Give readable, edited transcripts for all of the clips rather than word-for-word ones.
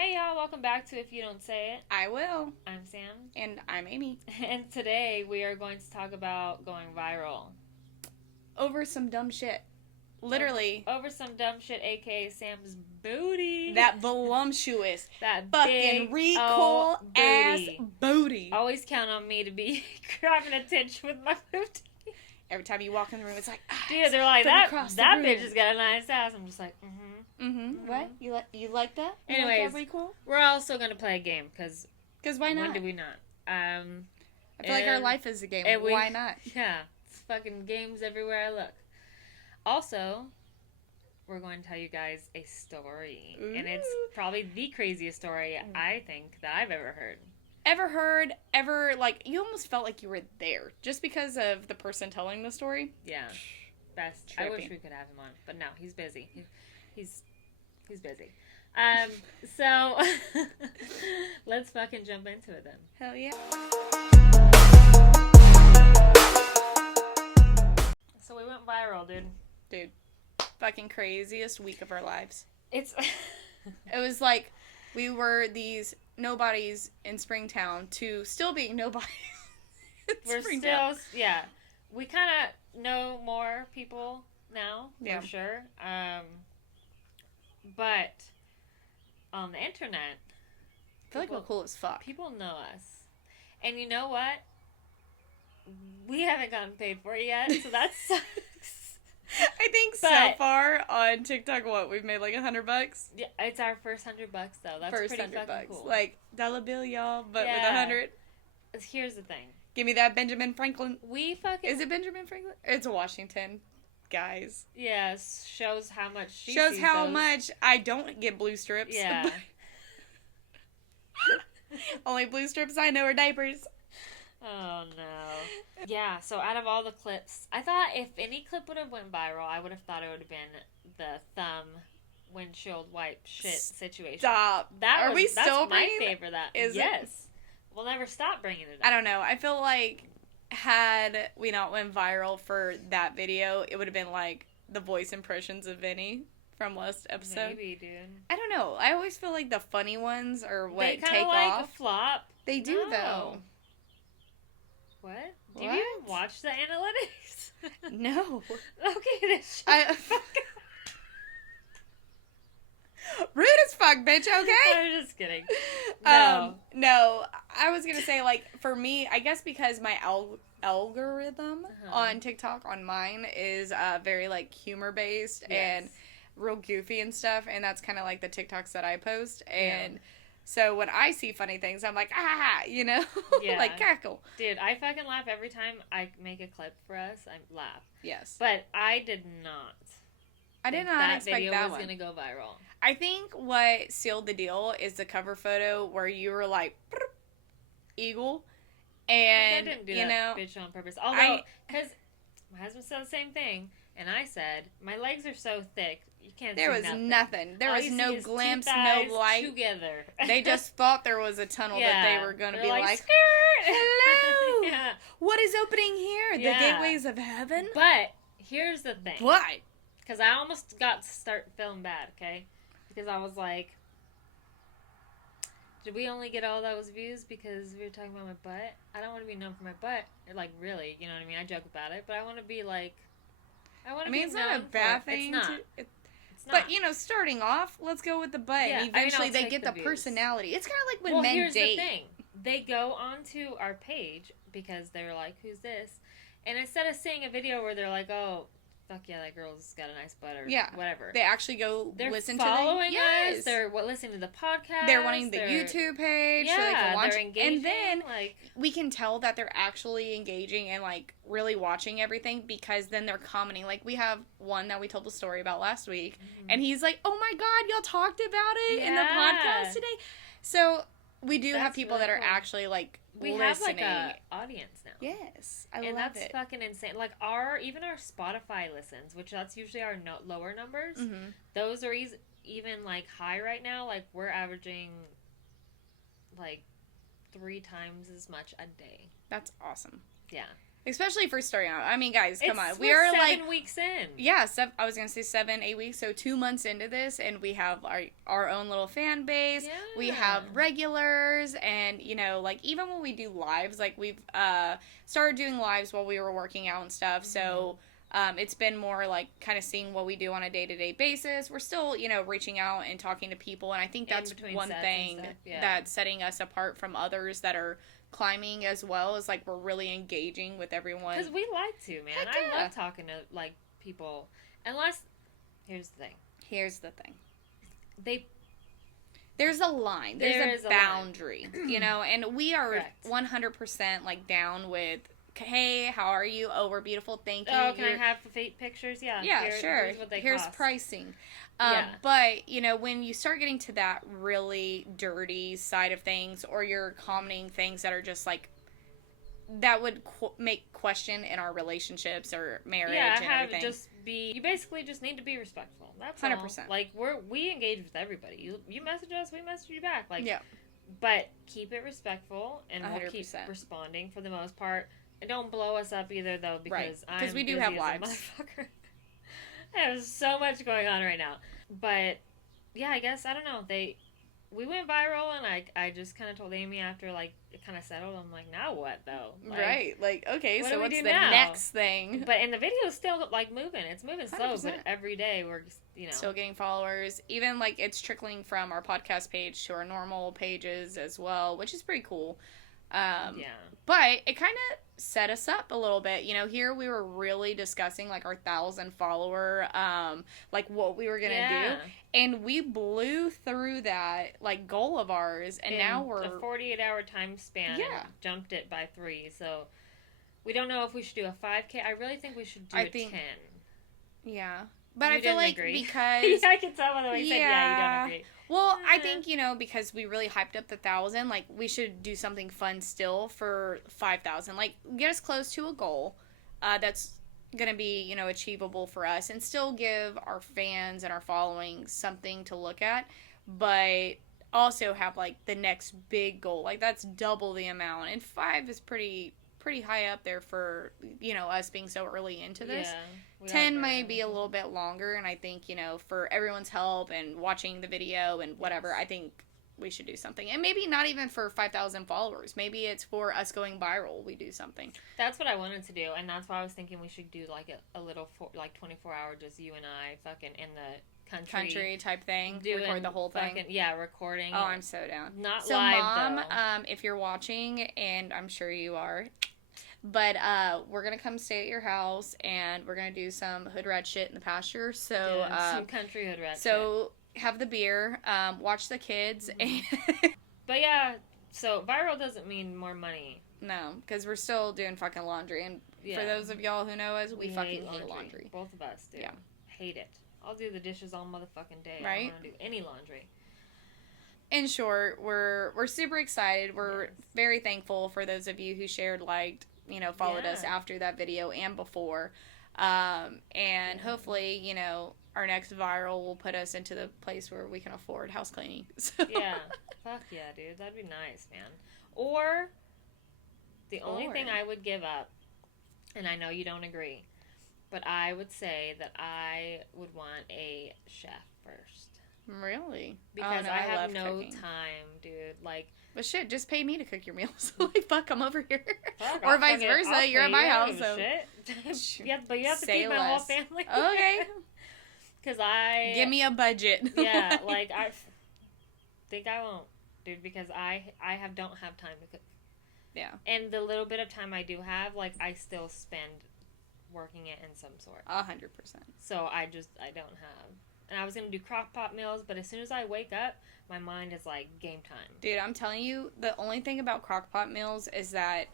Hey y'all, welcome back to If You Don't Say It. I will. I'm Sam. And I'm Amy. And today we are going to talk about going viral. Over some dumb shit. Literally. Over some dumb shit, aka Sam's booty. That voluptuous. That fucking big recoil ass booty. Always count on me to be grabbing attention with my booty. Every time you walk in the room, it's like, dude, they're like, that bitch has got a nice ass. I'm just like, What? You like that? Anyways, like that recoil? We're also going to play a game, because why not? When do we not? I feel like our life is a game. Why not? Yeah, it's fucking games everywhere I look. Also, we're going to tell you guys a story. Ooh. And it's probably the craziest story I think that I've ever heard. Like, you almost felt like you were there just because of the person telling the story. Yeah. Best. Tripping. I wish we could have him on, but no, he's busy. He's busy. So let's fucking jump into it then. Hell yeah. So we went viral, dude. Fucking craziest week of our lives. It was like we were these nobodies in Springtown to still being nobodies. We're Springtown. Still, yeah. We kind of know more people now, for sure. But on the internet, I feel like we're cool as fuck. People know us. And you know what? We haven't gotten paid for it yet, so that sucks. I think so far on TikTok, we've made like $100. Yeah, it's our first $100 though. That's first pretty fucking $100. Cool. Like dollar bill, y'all, but with 100. Here's the thing. Give me that Benjamin Franklin. Is it Benjamin Franklin? It's Washington, guys. Yes, shows how much she shows how much I don't get blue strips. Yeah. Only blue strips I know are diapers. Oh no. Yeah, so out of all the clips, I thought if any clip would have went viral, I would have thought it would have been the thumb windshield wipe shit situation. Stop. That's my favorite. Yes. We'll never stop bringing it up. I don't know. I feel like had we not went viral for that video, it would have been like the voice impressions of Vinny from last episode. Maybe, dude. I don't know. I always feel like the funny ones are what take off. They kind of like a flop. They do, though. What? Do you even watch the analytics? No. Okay, rude as fuck, bitch, okay? I'm just kidding. No. No, I was gonna say, like, for me, I guess because my algorithm on TikTok, on mine, is very, like, humor-based and real goofy and stuff, and that's kind of like the TikToks that I post, and... So when I see funny things, I'm like, you know? Yeah. Like, cackle. Dude, I fucking laugh every time I make a clip for us. I laugh. Yes. But I did not. I did not expect that one. That video was going to go viral. I think what sealed the deal is the cover photo where you were like, eagle. And, I didn't do that bitch on purpose. Although, because my husband said the same thing, and I said, my legs are so thick, you can't see nothing. There was nothing. There was no glimpse, no light. Together. They just thought there was a tunnel that they were going to be like, hello! Yeah. What is opening here? The gateways of heaven? But, here's the thing. What? Because I almost got to start feeling bad, okay? Because I was like, did we only get all those views because we were talking about my butt? I don't want to be known for my butt. Like, really, you know what I mean? I joke about it, but I want to be like, it's not a bad thing. It's not. But, you know, starting off, let's go with the butt. Yeah, and eventually they get the personality. It's kind of like when men here's date. The thing. They go onto our page because they're like, who's this? And instead of seeing a video where they're like, oh, fuck yeah, that girl's got a nice butt or whatever. They actually go listen to following us. They're listening to the podcast. They're wanting the YouTube page. Yeah, so they can watch they're engaging. And then we can tell that they're actually engaging and like really watching everything because then they're commenting. Like we have one that we told the story about last week. Mm-hmm. And he's like, oh my God, y'all talked about it in the podcast today. So we do have people really that are actually like we listening. have like a audience now. Yes, I love it. And that's fucking insane. Like even our Spotify listens, which that's usually our lower numbers. Mm-hmm. Those are even like high right now. Like we're averaging like 3 times as much a day. That's awesome. Yeah. Especially for starting out. I mean, guys, come on. We are 7 weeks in. Yeah, I was going to say 7, 8 weeks. So 2 months into this, and we have our own little fan base. Yeah. We have regulars, and, you know, like, even when we do lives, like, we've started doing lives while we were working out and stuff. So it's been more, like, kind of seeing what we do on a day-to-day basis. We're still, you know, reaching out and talking to people, and I think that's one thing that's setting us apart from others that are climbing as well, is like we're really engaging with everyone because we like to, man. I love talking to like people. Unless, here's the thing, there's a line, there's a boundary, you know, and we are 100% like down with, hey, how are you? Oh, we're beautiful, thank you. Oh, can I have fake pictures? Yeah, sure. Here's what they cost. Pricing. But, you know, when you start getting to that really dirty side of things, or you're commenting things that are just like, that would make question in our relationships or marriage and everything. You basically just need to be respectful. That's 100%. All. Like, we engage with everybody. You message us, we message you back. Like, but keep it respectful, and 100%. We'll keep responding for the most part. And don't blow us up either, though, because we do have lives. There's so much going on right now. But, yeah, I guess, I don't know. We went viral, and I just kind of told Amy after, like, it kind of settled. I'm like, now what, though? Like, like, okay, so what's the next thing? But, and the video is still, like, moving. It's moving 100%. Slow, but every day we're, you know. Still getting followers. Even, like, it's trickling from our podcast page to our normal pages as well, which is pretty cool. But it kind of set us up a little bit. You know, here we were really discussing, like, our 1,000 follower, like, what we were going to do. And we blew through that, like, goal of ours. And now we're... a 48-hour time span. And jumped it by 3. So, we don't know if we should do a 5K. I really think we should do 10. Yeah. But I feel like because... I can tell by the way you said, you don't agree. Well, I think, you know, because we really hyped up the 1,000, like, we should do something fun still for 5,000. Like, get us close to a goal that's going to be, you know, achievable for us, and still give our fans and our following something to look at, but also have, like, the next big goal. Like, that's double the amount, and 5 is pretty high up there for, you know, us being so early into this. 10 may be a little bit longer, and I think, you know, for everyone's help and watching the video and whatever, I think we should do something. And maybe not even for 5,000 followers. Maybe it's for us going viral. We do something. That's what I wanted to do, and that's why I was thinking we should do, like, a little, 24-hour, just you and I fucking in the country type thing. Record the whole thing. Recording. Oh, I'm so down. Not so live, Mom, though. If you're watching, and I'm sure you are... But we're going to come stay at your house, and we're going to do some hood rat shit in the pasture. So some country hood rat shit. So have the beer, watch the kids. Mm-hmm. But yeah, so viral doesn't mean more money. No, because we're still doing fucking laundry. And for those of y'all who know us, we fucking hate laundry. Both of us do. Yeah. Hate it. I'll do the dishes all motherfucking day. Right? I don't want to do any laundry. In short, we're super excited. We're very thankful for those of you who shared, liked, you know, followed us after that video and before. And hopefully, you know, our next viral will put us into the place where we can afford house cleaning. So. Yeah. Fuck yeah, dude. That'd be nice, man. Or, the only thing I would give up, and I know you don't agree, but I would say that I would want a chef first. Really? Because I have no time, dude. Like, but shit, just pay me to cook your meals. Like, fuck, I'm over here. Or vice versa, you're at my house. So. Shit. But you have to feed my whole family. Okay. Because give me a budget. Yeah, like, I think I won't, dude, because I don't have time to cook. Yeah. And the little bit of time I do have, like, I still spend working it in some sort. 100%. So I don't have. And I was going to do crock pot meals, but as soon as I wake up, my mind is like, game time. Dude, I'm telling you, the only thing about crock pot meals is that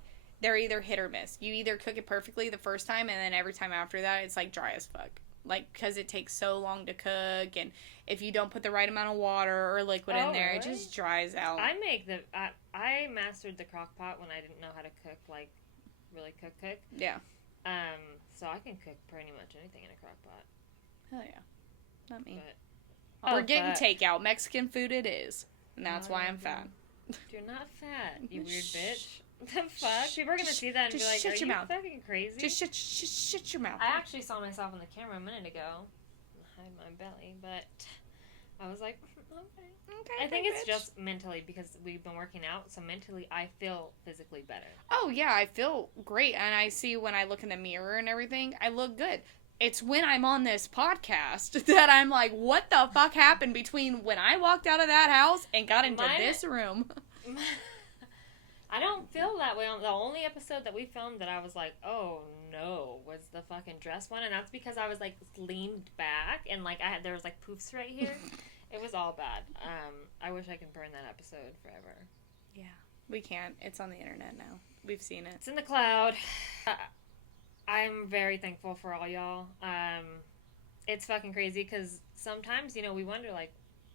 they're either hit or miss. You either cook it perfectly the first time, and then every time after that, it's like dry as fuck. Like, because it takes so long to cook, and if you don't put the right amount of water or liquid in there, really? It just dries out. I mastered the crock pot when I didn't know how to cook, like, really cook. Yeah. So I can cook pretty much anything in a crock pot. Hell yeah. Not me. We're getting takeout. Mexican food it is. And that's why I'm fat. You're not fat, you weird bitch. The fuck? People are gonna see that and be like, "Are you fucking crazy?" Just shut your mouth. I actually saw myself on the camera a minute ago, behind my belly, but I was like, okay. I think it's just mentally because we've been working out, so mentally I feel physically better. Oh yeah, I feel great, and I see when I look in the mirror and everything, I look good. It's when I'm on this podcast that I'm like, what the fuck happened between when I walked out of that house and got into this room? I don't feel that way. On the only episode that we filmed that I was like, oh no, was the fucking dress one, and that's because I was like leaned back and like there was like poofs right here. It was all bad. I wish I could burn that episode forever. Yeah, we can't. It's on the internet now. We've seen it. It's in the cloud. I'm very thankful for all y'all. It's fucking crazy because sometimes, we wonder, like,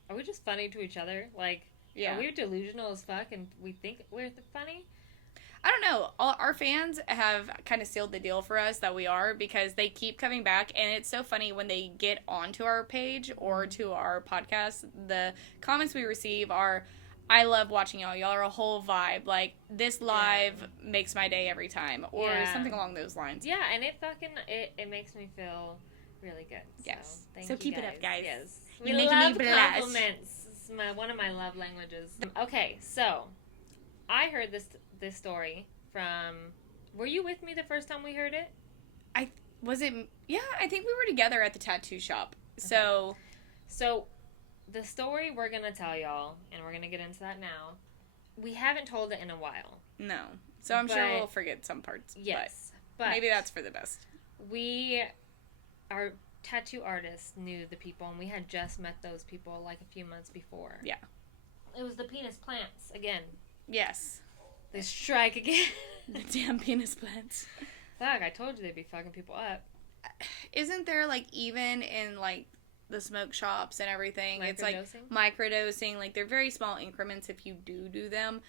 are we just funny to each other? Like, are we delusional as fuck and we think we're funny? I don't know. Our fans have kind of sealed the deal for us that we are, because they keep coming back, and it's so funny when they get onto our page or to our podcast, the comments we receive are, I love watching y'all. Y'all are a whole vibe. Like, this live makes my day every time, or something along those lines. Yeah, and it makes me feel really good. Yes. So keep it up, guys. Yes. We love compliments. It's one of my love languages. Okay, so I heard this story from... Were you with me the first time we heard it? I think we were together at the tattoo shop. Okay. So the story we're going to tell y'all, and we're going to get into that now, we haven't told it in a while. No. So I'm sure we'll forget some parts. Yes. But maybe that's for the best. Our tattoo artist knew the people, and we had just met those people like a few months before. Yeah. It was the penis plants again. Yes. They strike again. The damn penis plants. Fuck, I told you they'd be fucking people up. Isn't there, like, even in, like, the smoke shops and everything, it's like microdosing. Like, they're very small increments if you do them.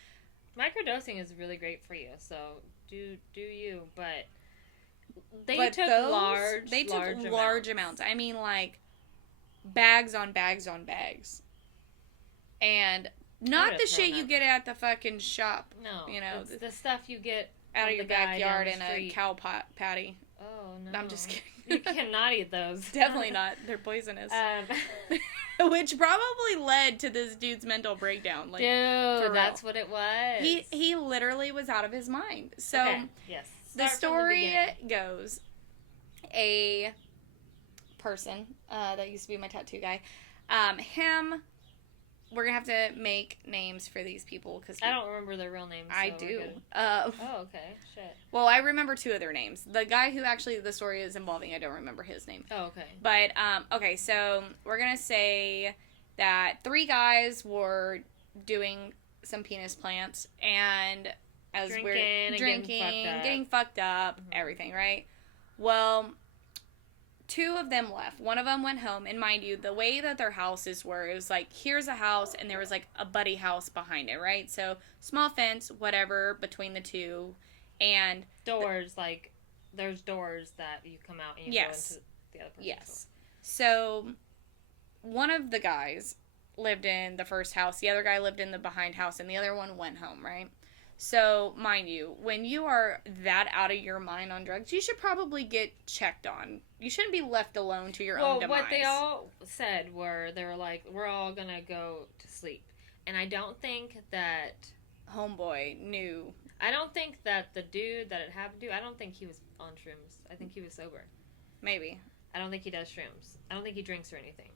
Microdosing is really great for you, so do you, but they took large amounts. I mean, like, bags on bags on bags. And not the shit you get at the fucking shop. No. It's the stuff you get out of your backyard in a cow patty. Oh, no. I'm just kidding. You cannot eat those. Definitely not. They're poisonous. Which probably led to this dude's mental breakdown. Like, dude, that's what it was. He literally was out of his mind. So, okay. Yes. The story goes, a person that used to be my tattoo guy, we're going to have to make names for these people. Cause I don't remember their real names. So I do. Oh, okay. Shit. Well, I remember two of their names. The guy who actually the story is involving, I don't remember his name. Oh, okay. But, okay, so we're going to say that 3 guys were doing some penis plants, and as we're drinking, getting fucked up, everything, right? Well, 2 of them left. One of them went home, and mind you, the way that their houses were, it was like, here's a house, and there was like a buddy house behind it, right? So, small fence, whatever, between the 2, and... Doors, there's doors that you come out and you go into the other person's Yes. So, one of the guys lived in the first house, the other guy lived in the behind house, and the other one went home, right? So, mind you, when you are that out of your mind on drugs, you should probably get checked on. You shouldn't be left alone to your own demise. Well, what they all said they were like, we're all gonna go to sleep. And I don't think that... Homeboy knew. I don't think that the dude that it happened to, I don't think he was on shrooms. I think he was sober. Maybe. I don't think he does shrooms. I don't think he drinks or anything.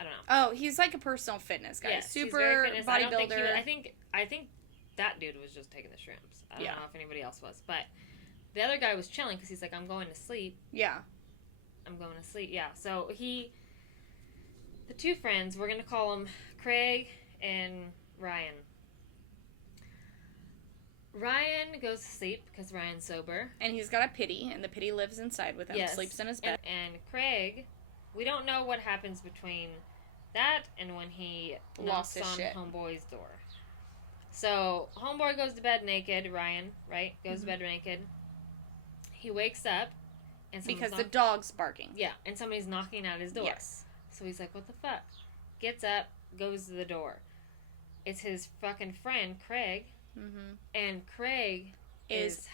I don't know. Oh, he's like a personal fitness guy. Yes, super bodybuilder. I think that dude was just taking the shrooms. I don't know if anybody else was. But the other guy was chilling because he's like, I'm going to sleep. Yeah. I'm going to sleep. Yeah. So the 2 friends, we're going to call them Craig and Ryan. Ryan goes to sleep because Ryan's sober. And he's got a pity, and the pity lives inside with him, sleeps in his bed. And Craig, we don't know what happens between that and when he knocks on Homeboy's door. So, Homeboy goes to bed naked, Ryan, right? Goes to bed naked. He wakes up. And because the dog's barking. Yeah, and somebody's knocking at his door. Yes. So he's like, what the fuck? Gets up, goes to the door. It's his fucking friend, Craig, Mm-hmm. And Craig is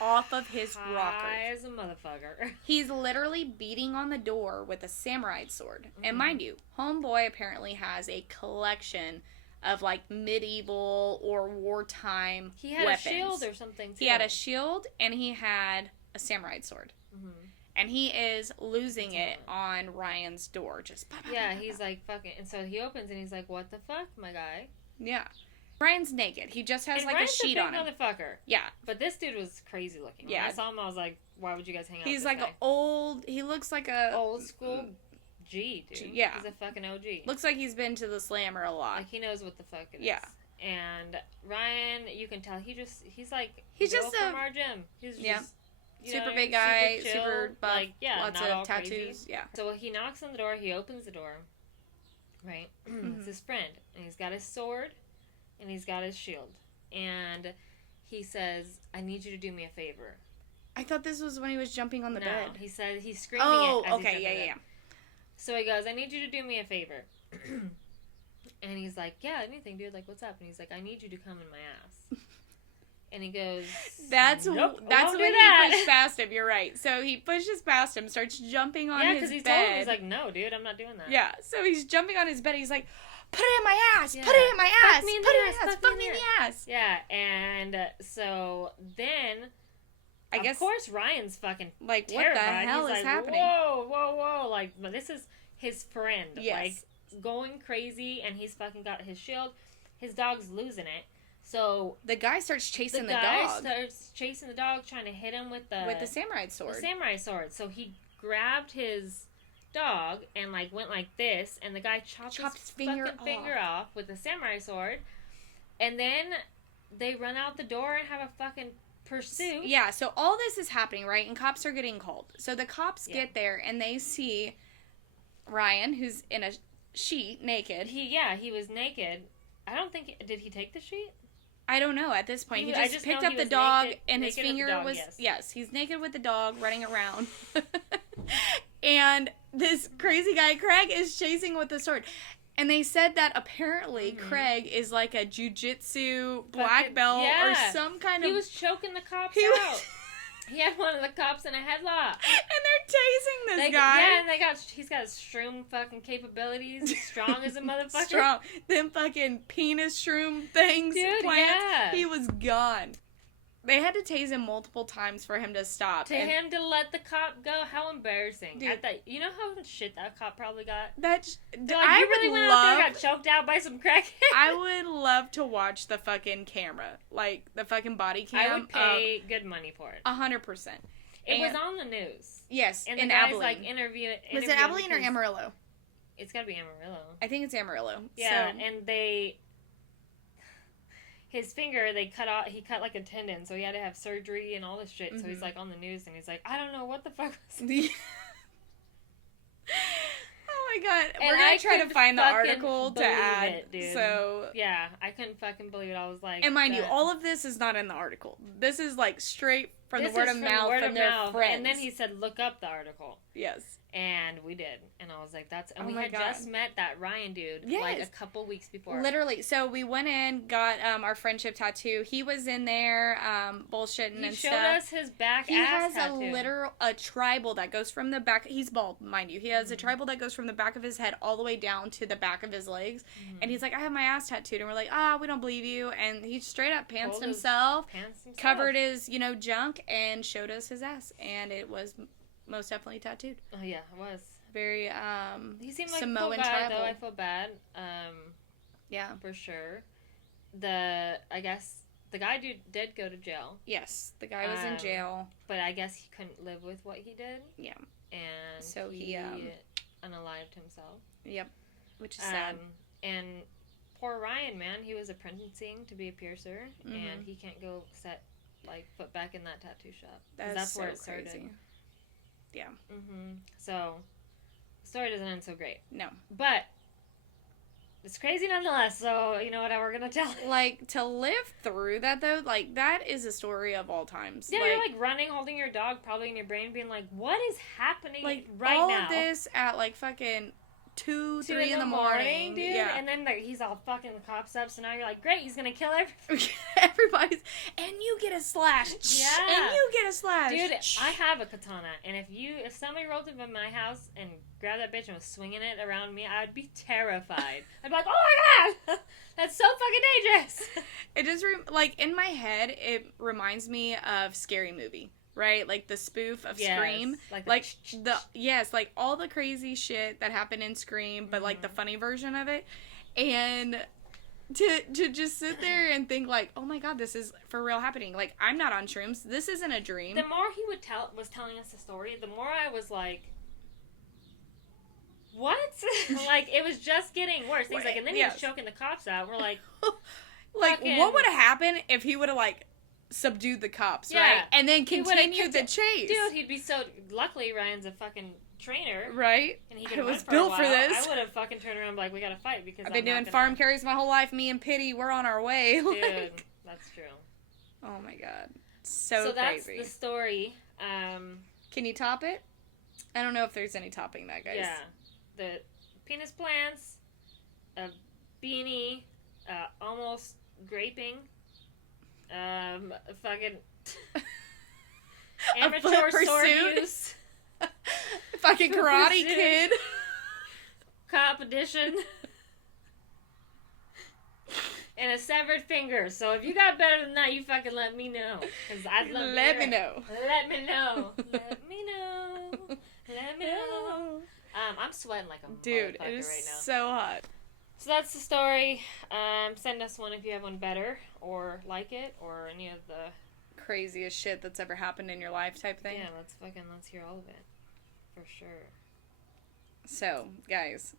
off of his rocker. High as a motherfucker. He's literally beating on the door with a samurai sword. Mm-hmm. And mind you, homeboy apparently has a collection of like medieval or wartime He had weapons. A shield or something too. He had a shield and he had a samurai sword. Mm-hmm. And he is losing it on Ryan's door. Just he's like fucking. And so he opens and he's like, "What the fuck, my guy?" Yeah. Ryan's naked. He just has Ryan's a sheet on him. Motherfucker. Yeah. But this dude was crazy looking. When I saw him, I was like, "Why would you guys hang out?" He's with like this guy? old. He looks like a old school G, dude. Yeah. He's a fucking OG. Looks like he's been to the Slammer a lot. Like he knows what the fuck it is. Yeah. And Ryan, you can tell he's just from our gym. He's just super big guy, super chill, super buff, like lots of tattoos. Crazy. Yeah. So he knocks on the door. He opens the door. Right. It's his friend, and he's got his sword, and he's got his shield, and he says, "I need you to do me a favor." I thought this was when he was jumping on the bed. He said he's screaming it. Oh, okay, yeah. So he goes, "I need you to do me a favor." And he's like, "Yeah, anything, dude. Like, what's up?" And he's like, "I need you to come in my ass." And he goes, That's when he pushed past him. You're right. So he pushes past him, starts jumping on his bed. Yeah, because he told him, he's like, "No, dude, I'm not doing that." Yeah, so he's jumping on his bed. He's like, "Put it in my ass! Yeah. Put it in my ass! Put it in my ass! Fuck me in the ass!" Yeah, and so then, of course, Ryan's fucking like, terrified. What the hell he's is like, happening? Whoa! Like, this is his friend. Yes. Like, going crazy, and he's fucking got his shield. His dog's losing it. So the guy starts chasing the dog. Trying to hit him with the samurai sword. The samurai sword. So he grabbed his dog and like went like this, and the guy chopped his finger off with the samurai sword. And then they run out the door and have a fucking pursuit. Yeah. So all this is happening, right? And cops are getting called. So the cops get there and they see Ryan, who's in a sheet, naked. He was naked. I don't think did he take the sheet? I don't know at this point. He just picked up the dog and his finger dog, was... Yes, he's naked with the dog running around. And this crazy guy, Craig, is chasing with the sword. And they said that apparently Craig is like a jiu-jitsu black belt or some kind of... He was choking the cops out. He had one of the cops in a headlock. And they're tasing this guy. Yeah, and he's got shroom fucking capabilities. He's strong as a motherfucker. Strong. Them fucking penis shroom things. Dude, plants. Yeah. He was gone. They had to tase him multiple times for him to stop. Him to let the cop go. How embarrassing. Dude, you know how shit that cop probably got? I really went out there and got choked out by some crackhead? I would love to watch the fucking camera. Like, the fucking body cam. I would pay good money for it. 100%. It was on the news. Yes, and in the guy's, Abilene. Like, interviewing Was it Abilene or Amarillo? It's gotta be Amarillo. I think it's Amarillo. Yeah, so. And his finger, he cut like a tendon, so he had to have surgery and all this shit. Mm-hmm. So he's like on the news and he's like, I don't know what the fuck was this? Oh my god. And we're gonna try to find the article to add. It, dude. So yeah, I couldn't fucking believe it. I was like, and mind you, all of this is not in the article. This is like straight from the word of mouth from their friends. And then he said, look up the article. Yes. And we did. And I was like, we had just met that Ryan dude like a couple weeks before. Literally. So we went in, got our friendship tattoo. He was in there bullshitting and stuff. He showed us his back ass tattoo. He has a tribal that goes from the back. He's bald, mind you. He has a tribal that goes from the back of his head all the way down to the back of his legs. Mm-hmm. And he's like, I have my ass tattooed. And we're like, we don't believe you. And he straight up pantsed himself, covered his, junk, and showed us his ass. And it was most definitely tattooed. Oh yeah, it was very he seemed like Samoan a cool guy, tribal. though. I feel bad. Yeah, for sure. I guess the guy did go to jail. Yes, the guy was in jail, but I guess he couldn't live with what he did. Yeah, and so he unalived himself. Yep, which is sad. And poor Ryan, man, he was apprenticing to be a piercer, and he can't go set foot back in that tattoo shop. That's where it started. Crazy. Yeah. Mm-hmm. So, the story doesn't end so great. No. But, it's crazy nonetheless, so, you know what, we're gonna tell it. To live through that, though, that is a story of all times. Yeah, you're, running, holding your dog, probably in your brain, being like, what is happening right now? All of this at, fucking 2, 3 in the morning, dude. Yeah. And then he's all fucking the cops up. So now you're like, great, he's gonna kill everybody's, and you get a slash. Yeah. And you get a slash. Dude, I have a katana, and if somebody rolled up in my house and grabbed that bitch and was swinging it around me, I'd be terrified. I'd be like, oh my god, that's so fucking dangerous. It just in my head, it reminds me of Scary Movie. Right, like the spoof of Scream, like all the crazy shit that happened in Scream, but like the funny version of it, and to just sit there and think like, oh my god, this is for real happening. Like, I'm not on shrooms. This isn't a dream. The more he was telling us the story, the more I was like, what? Like, it was just getting worse. He's like, and then he was choking the cops out. We're like, like, what would have happened if he would have like subdued the cops, right? And then continued the chase. Dude, he'd be so... Luckily, Ryan's a fucking trainer. Right? And he could was built for this. I would have fucking turned around and be like, we gotta fight because I've been doing farm carries my whole life. Me and Pity, we're on our way. Dude, that's true. Oh my god. So crazy. That's the story. Can you top it? I don't know if there's any topping that, guys. Yeah. The penis plants, a beanie, almost graping, fucking amateur sword use, fucking Karate Kid, competition, and a severed finger. So if you got better than that, you fucking let me know. Cause I'd love let me know. Let me know. Let me know. Let me know. I'm sweating like a dude. It is right now. So hot. So that's the story. Send us one if you have one better or like it or any of the craziest shit that's ever happened in your life type thing. Yeah, let's hear all of it. For sure. So, guys.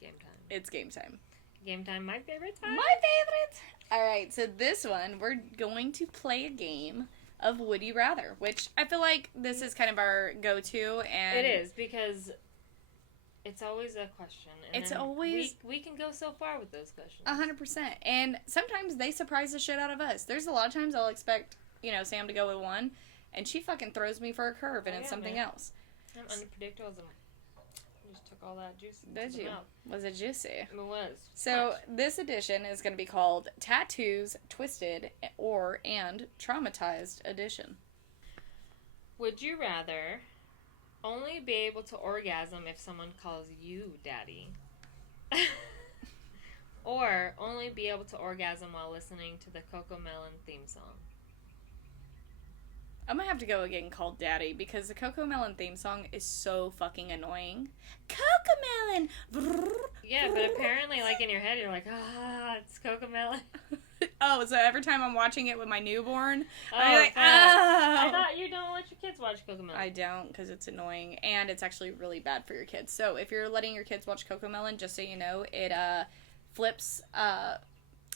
Game time. It's game time. Game time, my favorite time. My favorite! Alright, so this one, we're going to play a game of Would You Rather, which I feel like this is kind of our go-to, and... It is, because... It's always a question. And it's always... We can go so far with those questions. 100%. And sometimes they surprise the shit out of us. There's a lot of times I'll expect, Sam to go with one, and she fucking throws me for a curve, and it's something else. I'm unpredictable. I just took all that juice. Did you? Was it juicy? It was. So, this edition is going to be called Tattoos, Twisted, and Traumatized Edition. Would you rather... only be able to orgasm if someone calls you daddy. Or only be able to orgasm while listening to the Cocomelon theme song. I'm gonna have to go again called daddy because the Cocomelon theme song is so fucking annoying. Cocomelon! Yeah, but apparently, like, in your head, you're like, it's Cocomelon. Oh, so every time I'm watching it with my newborn, I'm like, I thought you don't let your kids watch Cocomelon. I don't, because it's annoying, and it's actually really bad for your kids. So if you're letting your kids watch Cocomelon, just so you know, it flips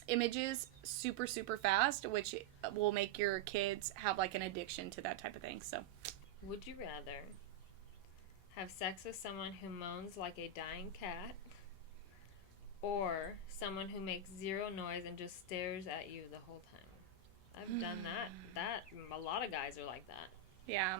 images super, super fast, which will make your kids have, like, an addiction to that type of thing, so. Would you rather have sex with someone who moans like a dying cat, or someone who makes zero noise and just stares at you the whole time? I've done that. A lot of guys are like that. Yeah.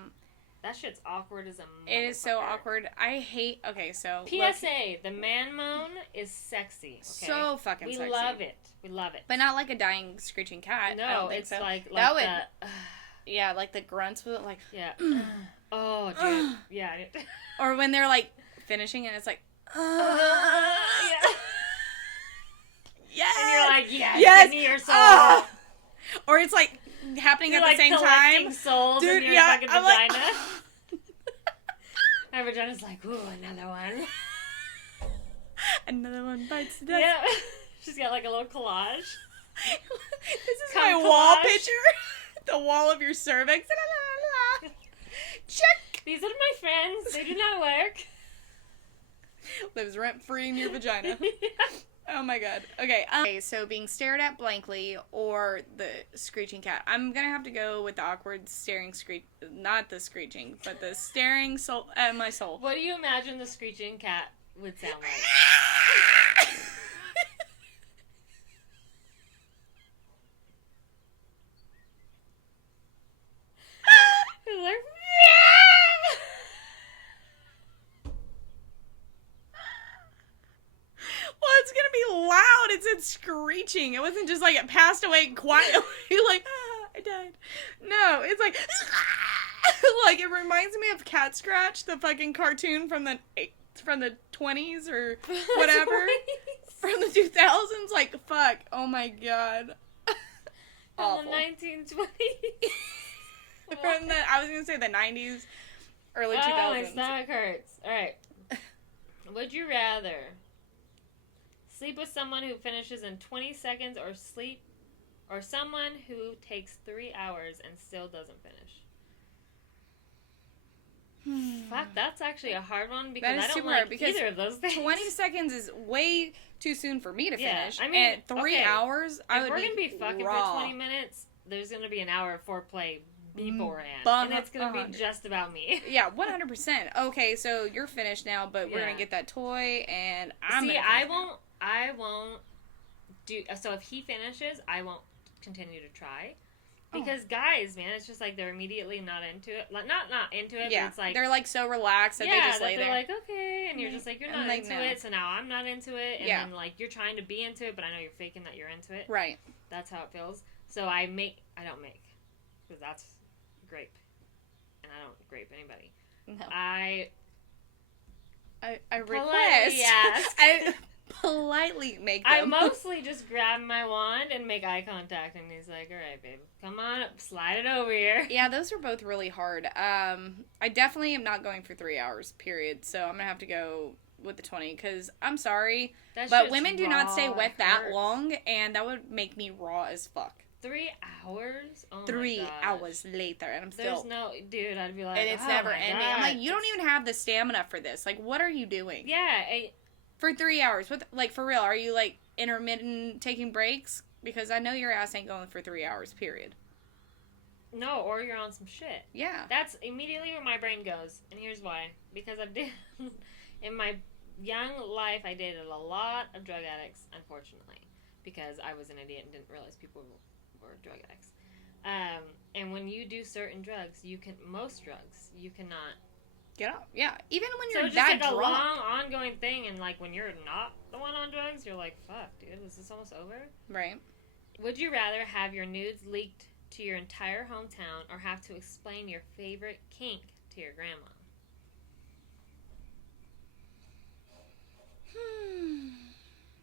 That shit's awkward as a motherfucker. It is so awkward. I hate... Okay, so... PSA, the man moan is sexy. Okay? So fucking sexy. We love it. We love it. But not like a dying, screeching cat. No, I don't think it's so. like that would... yeah, like the grunts with it, like... Yeah. Oh, dude. Yeah. Or when they're, like, finishing and it's like... Yeah. Yes! And you're like, yes! Give me your soul. Or it's, like, happening you're at the same time. Souls dude, in your fucking vagina. Like, my vagina's like, ooh, another one. Another one bites the dust. Yeah. She's got, like, a little collage. This is my wall picture. The wall of your cervix. Check! These are my friends. They do not work. Lives rent-free in your vagina. Yeah. Oh my god. Okay, so being stared at blankly or the screeching cat. I'm gonna have to go with the awkward staring not the screeching, but the staring soul at my soul. What do you imagine the screeching cat would sound like? It's like, screeching. It wasn't just like it passed away quietly, like, I died. No, it's like, like, it reminds me of Cat Scratch, the fucking cartoon from the 20s or whatever. From the 2000s. Like, fuck. Oh my god. From the 1920s. From the, I was gonna say the 90s, early 2000s. Oh, my stomach hurts. Alright. Would you rather sleep with someone who finishes in 20 seconds or someone who takes 3 hours and still doesn't finish? Fuck, that's actually a hard one because I don't like either of those things. 20 seconds is way too soon for me to finish. I mean, and 3 hours, I would be If we're going to be fucking raw. for 20 minutes, there's going to be an hour of foreplay beforehand. And it's going to be just about me. Yeah, 100%. Okay, so you're finished now, but we're going to get that toy, and I'm See, I won't do... So if he finishes, I won't continue to try. Because guys, man, it's just like they're immediately not into it. Like, not into it, but it's like... they're like so relaxed that they just lay there. they're like, okay, and you're just like, you're not into it, so now I'm not into it. And then, like, you're trying to be into it, but I know you're faking that you're into it. Right. That's how it feels. So I don't make. Because that's grape. And I don't grape anybody. No. I request. Yes. I politely make them. I mostly just grab my wand and make eye contact, and he's like, all right, babe, come on up, slide it over here. Yeah, those are both really hard. I definitely am not going for 3 hours, period, so I'm going to have to go with the 20, because I'm sorry, but women do not stay wet that long, and that would make me raw as fuck. 3 hours? Oh 3 hours later, and I'm still... There's no... Dude, I'd be like, and it's never ending. I'm like, you don't even have the stamina for this. Like, what are you doing? Yeah, for 3 hours. What, like, for real, are you, like, intermittent taking breaks? Because I know your ass ain't going for 3 hours, period. No, or you're on some shit. Yeah. That's immediately where my brain goes. And here's why. Because in my young life, I dated a lot of drug addicts, unfortunately. Because I was an idiot and didn't realize people were drug addicts. And when you do certain drugs, most drugs, you cannot get up. Yeah, even when you're so that just like drunk. a long ongoing thing, and like when you're not the one on drugs, you're like, fuck, dude, is this almost over? Right. Would you rather have your nudes leaked to your entire hometown or have to explain your favorite kink to your grandma?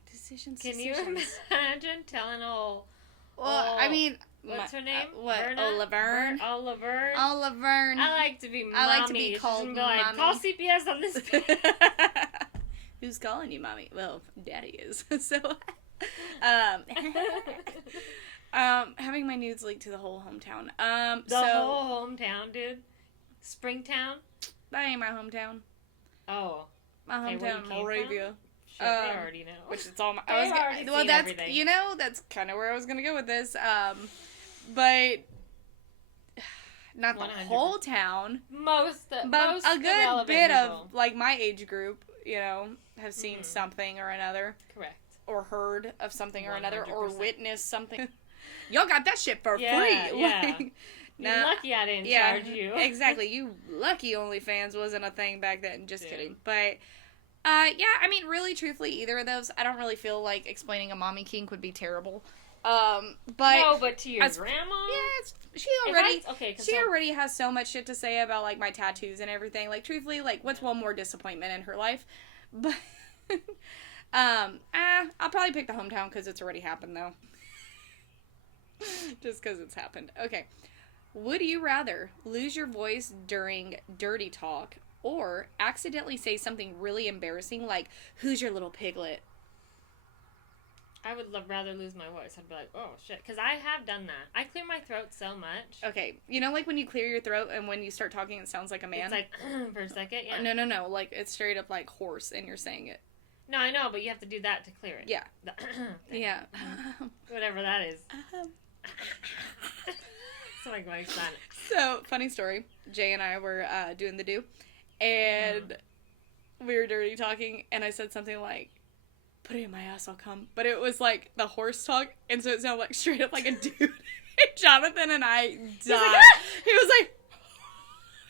Decisions. Can you imagine telling old... Well, I mean... What's her name? What? Laverne. Laverne. I like to be mommy. I like to be called mommy. Call CPS on this. Who's calling you mommy? Well, daddy is. So, having my nudes leaked to the whole hometown. The whole hometown, dude. Springtown? That ain't my hometown. Oh. My hometown, Moravia. Shit, they already know. Which is all my... Well, that's everything. You know, that's kind of where I was gonna go with this. But not the 100%. whole town. Most a good bit people. of like my age group, you know, have seen something or another. Correct. Or heard of something 100%. or another, or witnessed something. Y'all got that shit for free. Yeah. Like, You're lucky I didn't charge you. Exactly. You lucky OnlyFans wasn't a thing back then. Just kidding. But, yeah, I mean, really, truthfully, either of those, I don't really feel like explaining a mommy kink would be terrible. But no, but to your grandma? Yeah, she already has so much shit to say about, like, my tattoos and everything. Like, truthfully, like, what's one more disappointment in her life? But, I'll probably pick the hometown because it's already happened, though. Just because it's happened. Okay. Would you rather lose your voice during dirty talk or accidentally say something really embarrassing like, who's your little piglet? I would rather lose my voice. I'd be like, oh, shit. Because I have done that. I clear my throat so much. Okay. You know, like when you clear your throat and when you start talking, it sounds like a man? It's like, for a second, yeah. No. Like, it's straight up like hoarse and you're saying it. No, I know, but you have to do that to clear it. Yeah. Yeah. Whatever that is. So like my son. So, funny story. Jay and I were doing the do. And we were dirty talking. And I said something like, put it in my ass, I'll come. But it was like the horse talk, and so it sounded like straight up like a dude. And Jonathan and I died. He was like,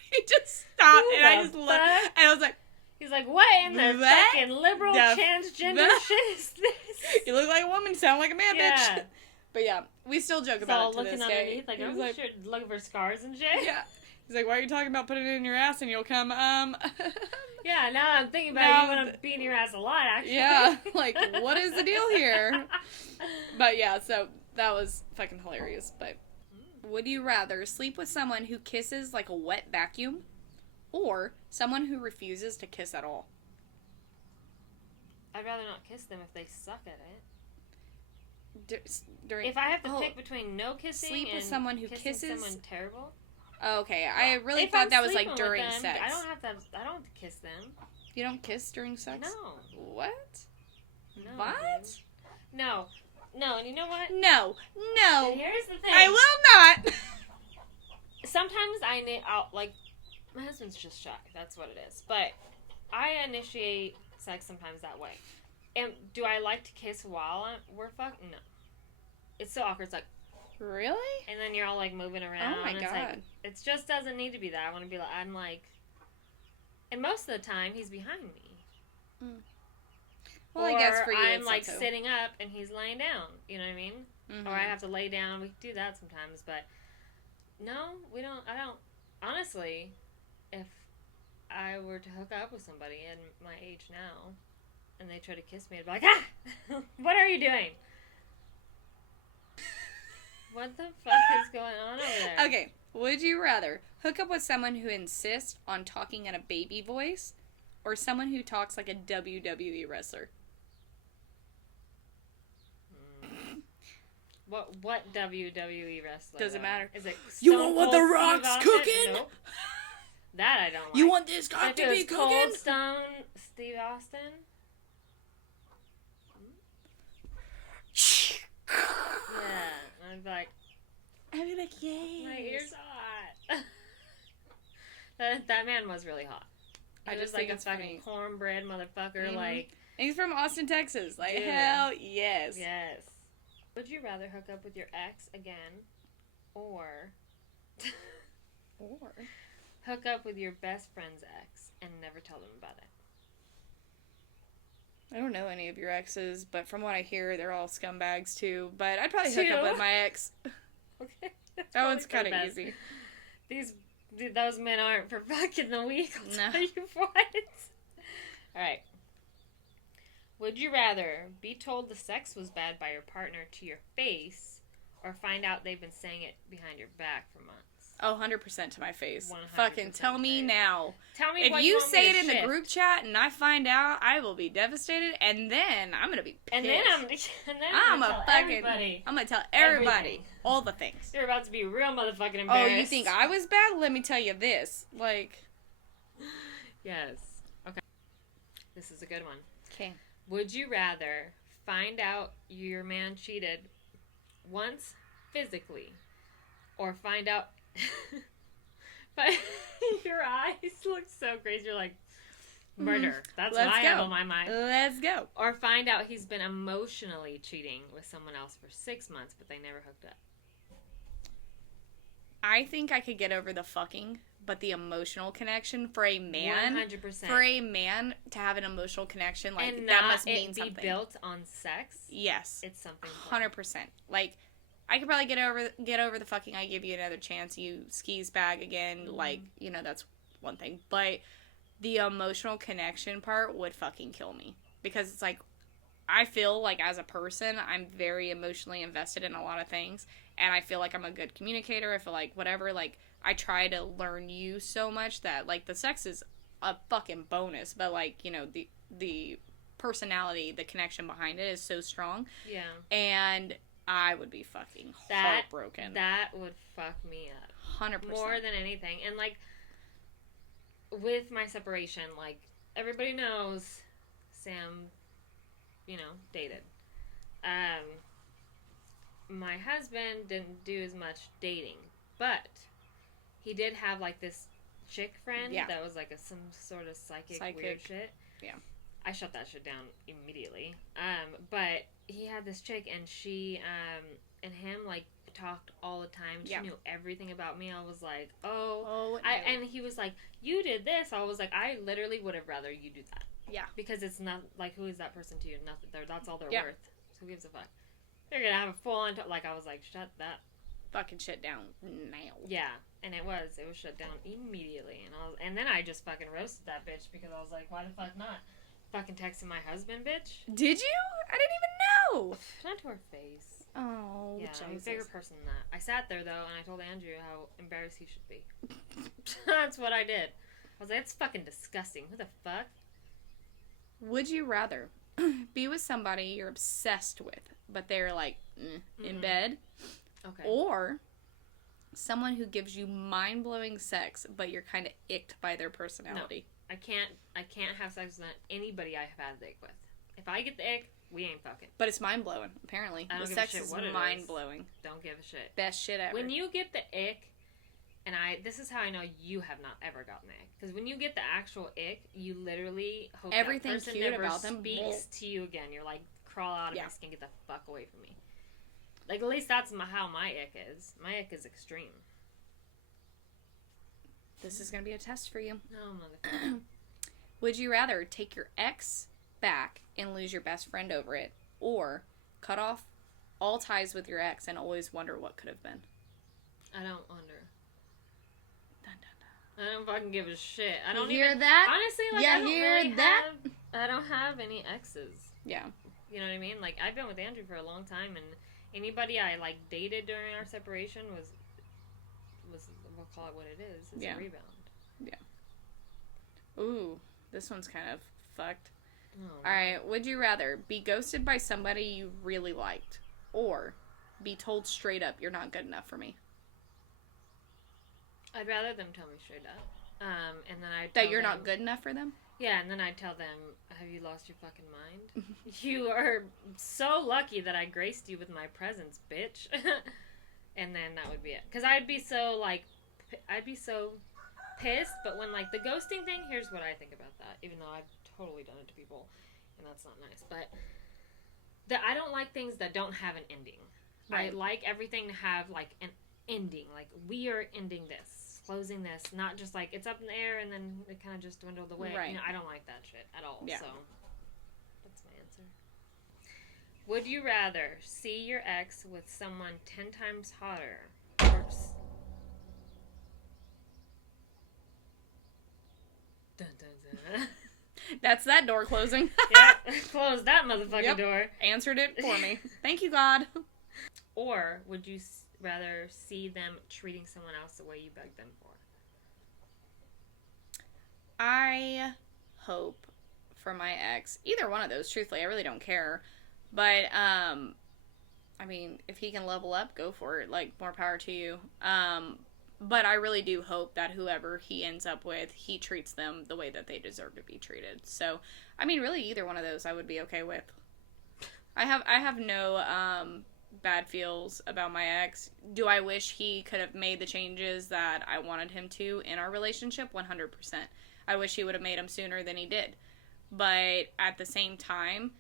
he just stopped, and I just looked, and I was like, He's like, what in the fucking liberal transgender shit is this? You look like a woman, sound like a man, bitch. But yeah, we still joke about it to this day. Underneath, like, I'm sure looking for scars and shit. Yeah. He's like, why are you talking about putting it in your ass and you'll come, Yeah, now I'm thinking about you want to be in your ass a lot, actually. Yeah, like, what is the deal here? But yeah, so that was fucking hilarious. But would you rather sleep with someone who kisses like a wet vacuum or someone who refuses to kiss at all? I'd rather not kiss them if they suck at it. During, if I have to pick between no kissing sleep and with someone who kissing kisses someone terrible. Okay, I really thought that was like during sex. I don't have to kiss them. You don't kiss during sex? No. What? No. What? Dude. No, and you know what? No. And here's the thing. I will not. Sometimes I'll like, my husband's just shy. That's what it is. But I initiate sex sometimes that way. And do I like to kiss while we're fucking? No. It's so awkward. It's like, really? And then you're all like moving around. Oh my God. Like, it just doesn't need to be that. I want to be like, I'm like, and most of the time he's behind me. Well, I guess for you, I'm like sitting up and he's laying down. You know what I mean? Mm-hmm. Or I have to lay down. We do that sometimes, but no, we don't. I don't. Honestly, if I were to hook up with somebody in my age now, and they try to kiss me, I'd be like, ah, what are you doing? What the fuck is going on over there? Okay, would you rather hook up with someone who insists on talking in a baby voice or someone who talks like a WWE wrestler? What WWE wrestler? Doesn't matter. Is it you want what the Rock's cooking? Nope. That I don't like. You want this guy to be cooking? Cold Stone Steve Austin? Yeah. I'd be like, yay. My ears are hot. that man was really hot. I just think it's fucking cornbread motherfucker. Mm-hmm. Like, he's from Austin, Texas. Like, hell yes. Yes. Would you rather hook up with your ex again, or hook up with your best friend's ex and never tell them about it? I don't know any of your exes, but from what I hear, they're all scumbags too. But I'd probably hook up with my ex. Okay. That one's kind of easy. Those men aren't for fucking the week. I'll tell you what. All right. Would you rather be told the sex was bad by your partner to your face, or find out they've been saying it behind your back for months? Oh, 100% to my face. Fucking tell me now. Tell me if what you want say me to it in the group chat and I find out, I will be devastated, and then I'm gonna be pissed. And then I'm gonna tell everybody everything. All the things. You're about to be real motherfucking embarrassed. Oh, you think I was bad? Let me tell you this. Like, yes. Okay. This is a good one. Okay. Would you rather find out your man cheated once physically, or find out but your eyes look so crazy, you're like, murder. That's what I have on my mind. Let's go. Or find out he's been emotionally cheating with someone else for 6 months, but they never hooked up? I think I could get over the fucking, but the emotional connection for a man, 100%. For a man to have an emotional connection, like, and that must mean something. Be built on sex. Yes, it's something. 100%. Like, I could probably get over the fucking. I give you another chance. You skis bag again. Mm-hmm. Like, you know, that's one thing. But the emotional connection part would fucking kill me, because it's like, I feel like as a person, I'm very emotionally invested in a lot of things, and I feel like I'm a good communicator. I feel like whatever, like, I try to learn you so much that, like, the sex is a fucking bonus, but, like, you know, the personality, the connection behind it is so strong. Yeah. And I would be fucking heartbroken. That would fuck me up. 100%. More than anything. And, like, with my separation, like, everybody knows Sam, you know, dated. My husband didn't do as much dating, but he did have, like, this chick friend that was, like, some sort of psychic weird shit. Yeah. I shut that shit down immediately. But he had this chick, and she, and him, like, talked all the time. She yeah. knew everything about me. I was like, and he was like, you did this. I was like, I literally would have rather you do that. Yeah. Because it's not, like, who is that person to you? Nothing. That's all they're worth. So who gives a fuck? They're gonna have a full-on, like, I was like, shut that fucking shit down now. Yeah. And it was shut down immediately. And then I just fucking roasted that bitch because I was like, why the fuck not? Fucking texting my husband, bitch. Did you? I didn't even know. Not to her face. Oh, yeah, Jesus. I'm a bigger person than that. I sat there, though, and I told Andrew how embarrassed he should be. That's what I did. I was like, that's fucking disgusting. Who the fuck? Would you rather be with somebody you're obsessed with, but they're like in bed? Okay. Or someone who gives you mind-blowing sex, but you're kind of icked by their personality? No, I can't have sex with anybody I have had the ick with. If I get the ick, we ain't fucking. But it's mind-blowing, apparently. I don't the give sex a shit is what it mind-blowing. Don't give a shit. Best shit ever. When you get the ick, and this is how I know you have not ever gotten the ick. Because when you get the actual ick, you literally hope everything that person cute never about them speaks to you again. You're like, crawl out of my skin, get the fuck away from me. Like, at least that's how my ick is. My ick is extreme. This is going to be a test for you. No, motherfucker. Would you rather take your ex back and lose your best friend over it, or cut off all ties with your ex and always wonder what could have been? I don't wonder. Dun, dun, dun. I don't fucking give a shit. I don't hear even that. Honestly, like, yeah, I don't hear really that. I don't have any exes. Yeah. You know what I mean? Like, I've been with Andrew for a long time, and anybody I like dated during our separation was we'll call it what it is. It's a rebound. Yeah. Ooh, this one's kind of fucked. Oh, all right. Would you rather be ghosted by somebody you really liked, or be told straight up you're not good enough for me? I'd rather them tell me straight up. And then that you're not good enough for them? Yeah, and then I'd tell them, have you lost your fucking mind? You are so lucky that I graced you with my presence, bitch. And then that would be it. Because I'd be so pissed, but when, like, the ghosting thing, here's what I think about that, even though I've totally done it to people, and that's not nice, but I don't like things that don't have an ending. Right. I like everything to have, like, an ending. Like, we are ending this, closing this, not just, like, it's up in the air and then it kind of just dwindled away. Right. You know, I don't like that shit at all, yeah. So that's my answer. Would you rather see your ex with someone 10 times hotter, or dun, dun, dun. That's that door closing. Yeah, close that motherfucking door. Answered it for me. Thank you, God. Or would you rather see them treating someone else the way you begged them for? I hope for my ex, either one of those, truthfully, I really don't care. But, I mean, if he can level up, go for it. Like, more power to you. But I really do hope that whoever he ends up with, he treats them the way that they deserve to be treated. So, I mean, really, either one of those I would be okay with. I have no bad feels about my ex. Do I wish he could have made the changes that I wanted him to in our relationship? 100%. I wish he would have made them sooner than he did. But at the same time,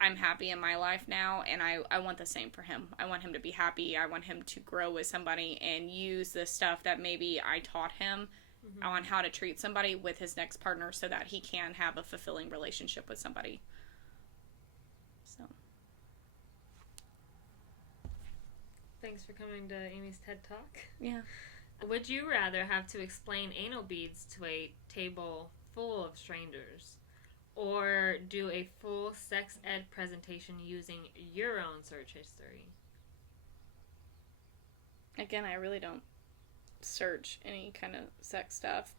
I'm happy in my life now, and I want the same for him. I want him to be happy. I want him to grow with somebody and use the stuff that maybe I taught him on how to treat somebody with his next partner so that he can have a fulfilling relationship with somebody. So. Thanks for coming to Amy's TED Talk. Yeah. Would you rather have to explain anal beads to a table full of strangers, or do a full sex ed presentation using your own search history? Again, I really don't search any kind of sex stuff.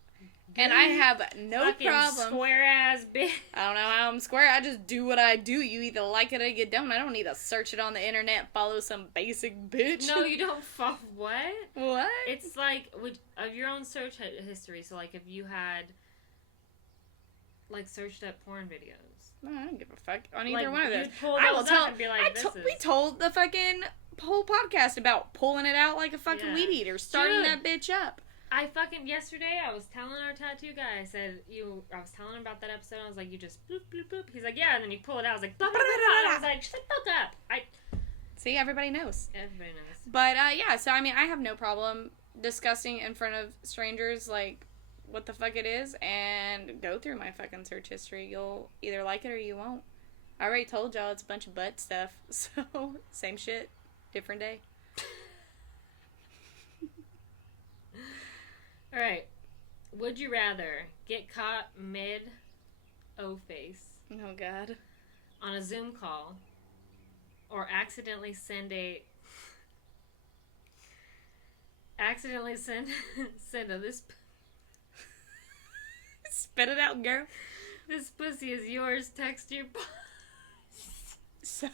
And I have no problem. Square ass bitch. I don't know how I'm square. I just do what I do. You either like it or you don't. I don't need to search it on the internet and follow some basic bitch. No, you don't. What? What? It's like of your own search history. So, like, if you had, like, searched up porn videos. No, I don't give a fuck on either one of those. I will tell. And be like, we told the fucking whole podcast about pulling it out like a fucking weed eater, starting that bitch up. Yesterday, I was telling our tattoo guy, I was telling him about that episode, I was like, you just bloop, bloop, bloop. He's like, yeah, and then you pull it out, I was like, blah, blah, blah, blah. I was like, shut the fuck up. See, everybody knows. Everybody knows. But, yeah, so, I mean, I have no problem discussing in front of strangers, like, what the fuck it is, and go through my fucking search history. You'll either like it or you won't. I already told y'all it's a bunch of butt stuff, so, same shit, different day. Alright. Would you rather get caught mid-O-face... Oh, God. ...on a Zoom call, or accidentally send a this... Spit it out, girl. This pussy is yours, text your boss. So...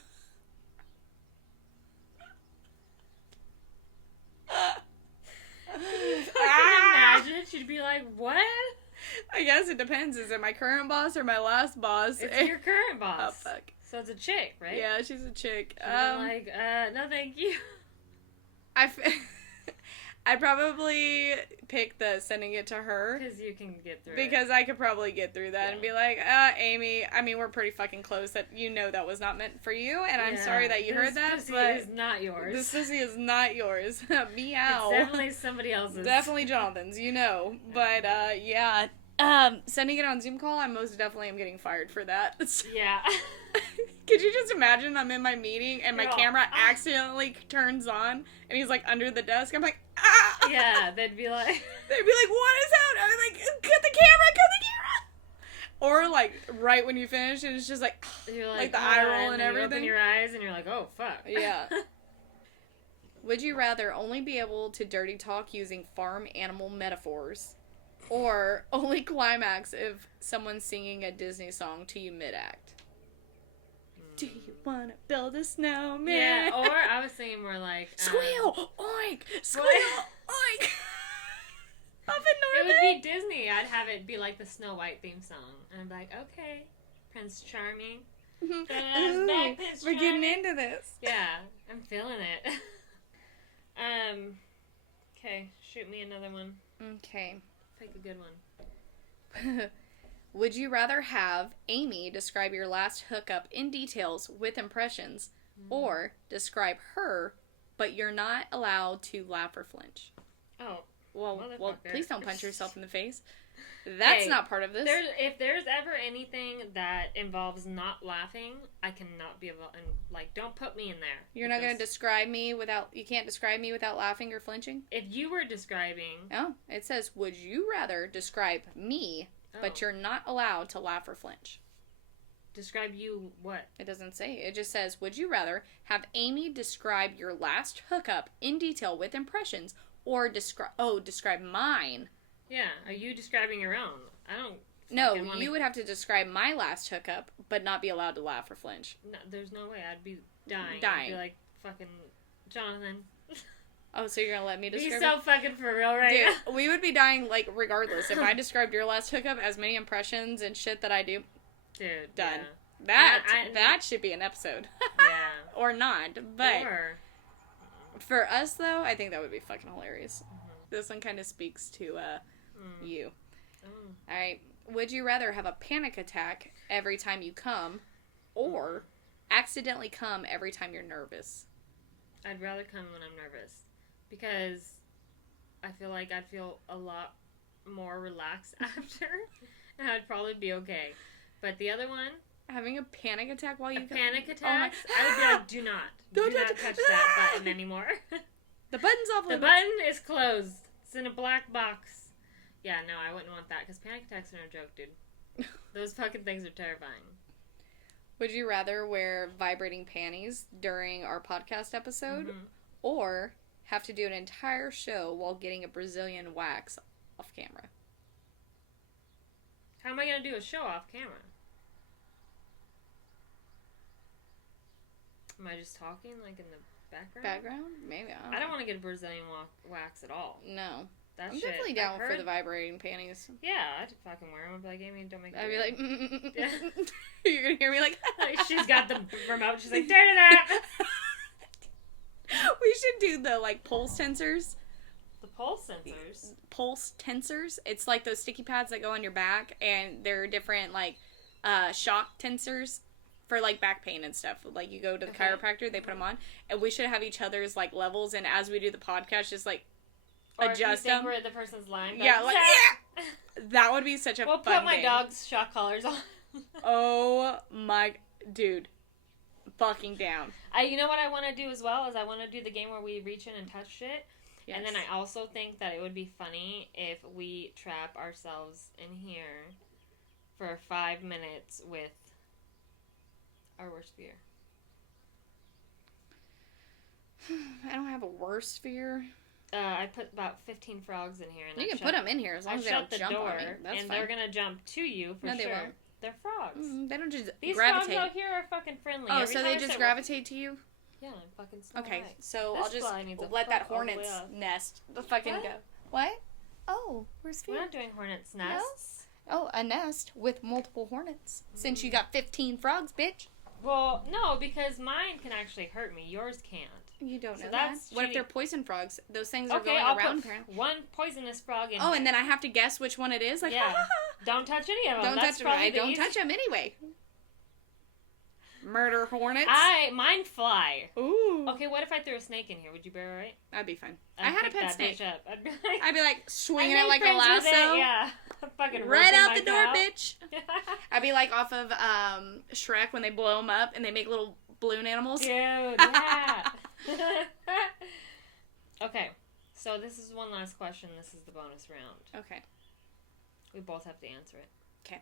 Imagine, she'd be like, what? I guess it depends. Is it my current boss or my last boss? It's your current boss. Oh, fuck. So it's a chick, right? Yeah, she's a chick. Like, no thank you. I'd probably pick the sending it to her. Because you can get through Because I could probably get through that and be like, Amy, I mean, we're pretty fucking close. That that was not meant for you, and I'm sorry that you heard that, but... This pussy is not yours. This pussy is not yours. Meow. It's definitely somebody else's. Definitely Jonathan's, But, yeah. Sending it on Zoom call, I most definitely am getting fired for that. Yeah. Could you just imagine I'm in my meeting and my camera accidentally turns on and he's like under the desk? I'm like, ah! Yeah, they'd be like, what is happening? I'm like, cut the camera! Or like right when you finish and it's just like, you're like the eye roll and everything. You open your eyes and you're like, oh fuck. Yeah. Would you rather only be able to dirty talk using farm animal metaphors, or only climax if someone's singing a Disney song to you mid-act? Do you want to build a snowman? Yeah, or I was thinking more like... Squeal! Oink! Squeal! Oink! Up in Norway? It would be Disney. I'd have it be like the Snow White theme song. And I'm like, okay, Prince Charming. Ooh, back, Prince we're Charming. getting into this. Yeah, I'm feeling it. Okay, shoot me another one. Okay. Pick a good one. Would you rather have Amy describe your last hookup in details with impressions, or describe her, but you're not allowed to laugh or flinch? Oh, well, please don't punch yourself in the face. That's not part of this. If there's ever anything that involves not laughing, I cannot be able, and like, don't put me in there. You're not going to describe me you can't describe me without laughing or flinching? If you were describing... Oh, it says, would you rather describe me, but you're not allowed to laugh or flinch? Describe you what? It doesn't say. It just says, would you rather have Amy describe your last hookup in detail with impressions, or describe mine? Yeah, are you describing your own? I don't... No, you would have to describe my last hookup, but not be allowed to laugh or flinch. No, there's no way. I'd be dying. Dying. I'd be like, fucking, Jonathan. Oh, so you're gonna let me describe Be so fucking for real right now. Dude, we would be dying, like, regardless. If I described your last hookup as many impressions and shit that I do, dude, done. Yeah. That should be an episode. Yeah. Or not, but... For us, though, I think that would be fucking hilarious. Mm-hmm. This one kind of speaks to, you. Oh. Alright. Would you rather have a panic attack every time you come, or accidentally come every time you're nervous? I'd rather come when I'm nervous. Because I feel like I'd feel a lot more relaxed after. And I'd probably be okay. But the other one... Having a panic attack while you... Panic attacks? I would be like, do not. Do not touch that button anymore. The button's off limits. The button is closed. It's in a black box. Yeah, no, I wouldn't want that, because panic attacks are no joke, dude. Those fucking things are terrifying. Would you rather wear vibrating panties during our podcast episode, or have to do an entire show while getting a Brazilian wax off camera? How am I going to do a show off camera? Am I just talking, like, in the background? Maybe. I don't want to get a Brazilian wax at all. No. I'm definitely down for the vibrating panties. Yeah, I'd fucking wear them. I'd be like, Amy, don't make me. I'd be like, you're gonna hear me like, she's got the remote. She's like, turn it up. We should do the like pulse tensors. The pulse sensors. Pulse tensors. It's like those sticky pads that go on your back, and they're different like shock tensors. for, like, back pain and stuff. Like, you go to the chiropractor, they put them on, and we should have each other's, like, levels, and as we do the podcast, just, like, or adjust them. where the person's lying. Yeah, like, yeah! That would be such a fun put my game. dog's shock collars on. Oh, my... Dude. Fucking down. You know what I want to do as well? Is I want to do the game where we reach in and touch shit. Yes. And then I also think that it would be funny if we trap ourselves in here for 5 minutes with our worst fear. I don't have a worst fear. I put about 15 frogs in here. And you can put them in here as long as they don't jump on me. That's fine. They're going to jump to you for sure. No, they won't. They're frogs. They don't just These gravitate. These frogs out here are fucking friendly. Oh, so they just gravitate to you? Yeah, fucking small. Okay, so I'll just let that hornet's nest fucking go. What? Oh, where's Fear? We're not doing hornet's nests. No? Oh, a nest with multiple hornets. Since you got 15 frogs, bitch. Well, no, because mine can actually hurt me. Yours can't. You don't know that. What if they're poison frogs? Those things are going I'll around. Put one poisonous frog in. Oh, and then I have to guess which one it is? Like, yeah. Don't touch any of them. Don't touch them. I don't touch them anyway. Murder hornets. Mine fly. Ooh. Okay, what if I threw a snake in here? Would you be alright? I'd be fine. I had a pet snake. I'd be like swinging it like a lasso. Yeah. Fucking right out the door, bitch. I'd be like off of Shrek when they blow them up and they make little balloon animals. Dude, yeah. Okay, so this is one last question. This is the bonus round. Okay. We both have to answer it. Okay.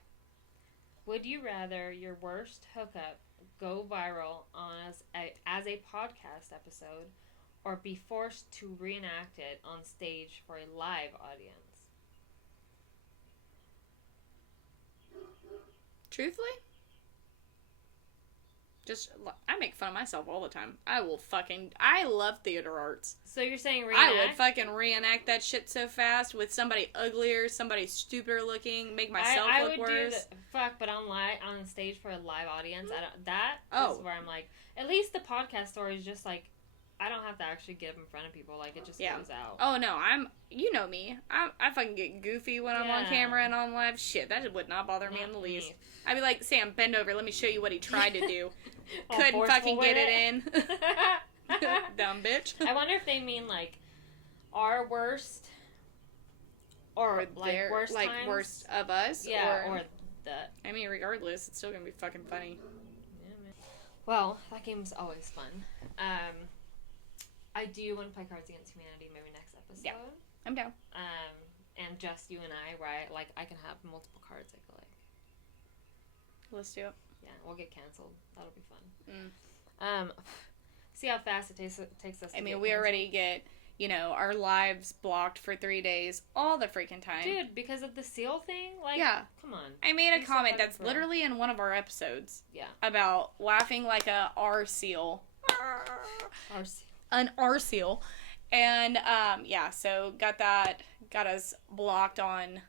Would you rather your worst hookup go viral on as a podcast episode or be forced to reenact it on stage for a live audience? Truthfully? I make fun of myself all the time. I love theater arts. So you're saying reenact? I would fucking reenact that shit so fast with somebody uglier, somebody stupider looking, make myself look worse. But on stage for a live audience, is where I'm like, at least the podcast story is just like, I don't have to actually get up in front of people. Like, it just comes out. Oh, no, you know me. I fucking get goofy when I'm on camera and on live. Shit, that would not bother me in the least. I'd be like, Sam, bend over. Let me show you what he tried to do. Couldn't fucking get it in. Dumb bitch. I wonder if they mean, like, our worst or like, their worst like times? Worst of us? Yeah, or the... I mean, regardless, it's still going to be fucking funny. Yeah, man. Well, that game's always fun. I do want to play Cards Against Humanity maybe next episode. Yeah, I'm down. And just you and I, right? Like, I can have multiple cards I collect. Let's do it. Yeah, we'll get canceled. That'll be fun. See how fast it takes us to we already get, our lives blocked for 3 days all the freaking time. Dude, because of the seal thing? Like, come on. I made a comment that's literally in one of our episodes. Yeah. About laughing like a R seal. R seal. An R seal. And, so got us blocked on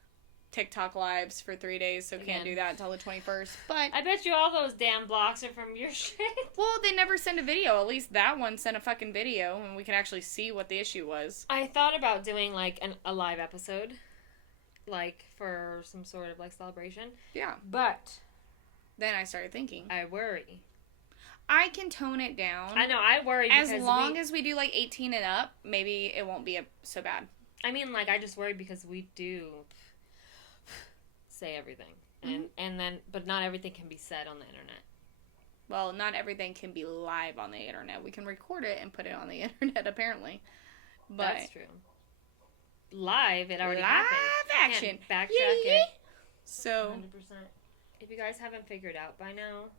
TikTok lives for 3 days, so can't do that until the 21st. But I bet you all those damn blocks are from your shit. Well, they never send a video. At least that one sent a fucking video, and we can actually see what the issue was. I thought about doing, like, a live episode, like, for some sort of, like, celebration. Yeah. But then I started thinking. I worry. I can tone it down. I know, I worry because as long as we do, like, 18 and up, maybe it won't be so bad. I mean, like, I just worry because we do say everything. But not everything can be said on the internet. Well, not everything can be live on the internet. We can record it and put it on the internet, apparently. But that's true. Live, it already happened. Live action. Backtrack it. So 100%. If you guys haven't figured out by now,